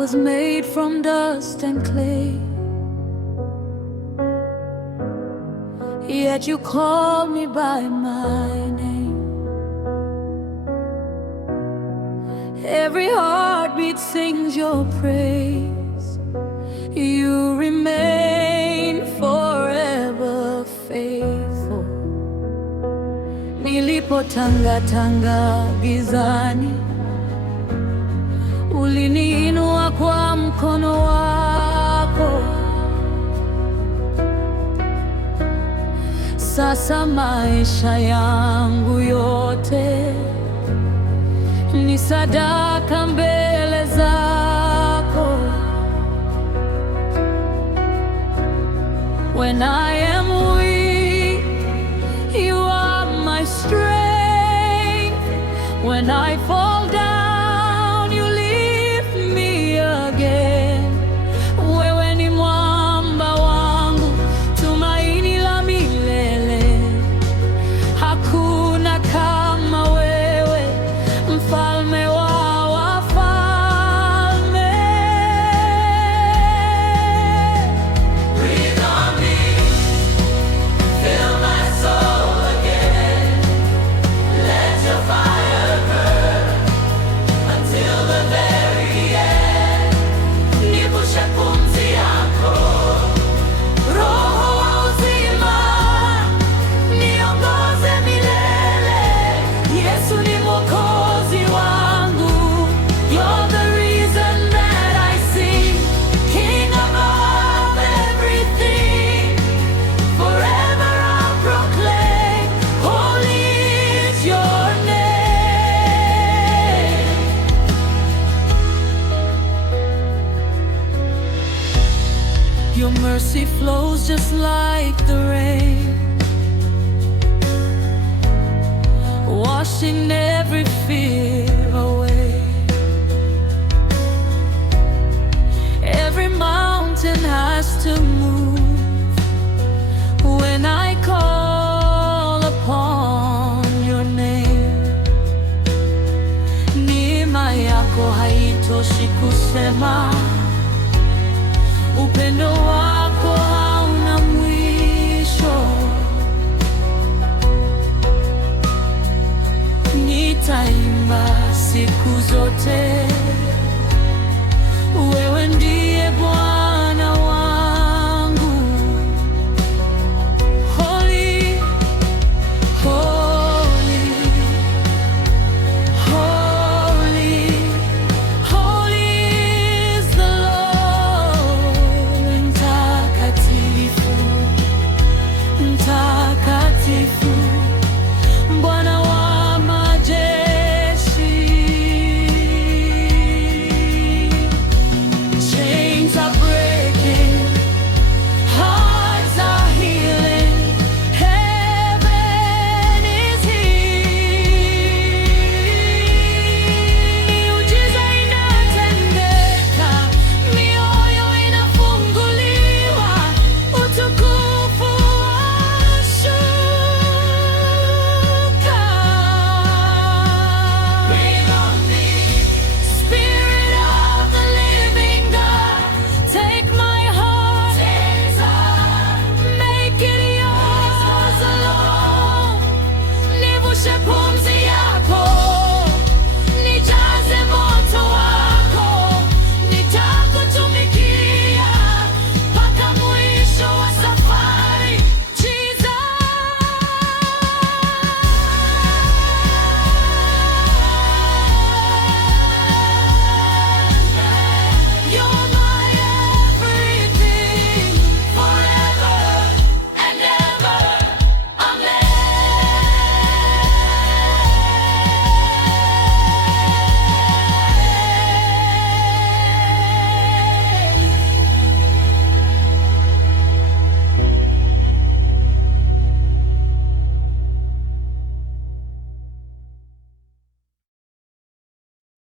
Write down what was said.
was made from dust and clay, yet you call me by my name. Every heartbeat sings your praise. You remain forever faithful. Nilipotangatanga gizani, uliniinua kwa mkono wako. Sasa maisha yangu yote ni sadaka mbele zako. When I am weak, you are my strength. When I fall down, you lift me again. Wewe ni mwamba wangu, tumaini la milele. Hakuna kama wewe, mfalme wa wafalme. Breathe on me, fill my soul again. Let your fire burn until the very end. Nivushe pumzi yako, roho wa uzima, niongoze milele. Yesu ni mwokozi wangu. You're the reason that I sing. King above everything, forever I'll proclaim, holy is your name. Your mercy flows just like the rain, washing every fear away. Every mountain has to move when I call upon your name. Neema yako haitoshi kusema, upendo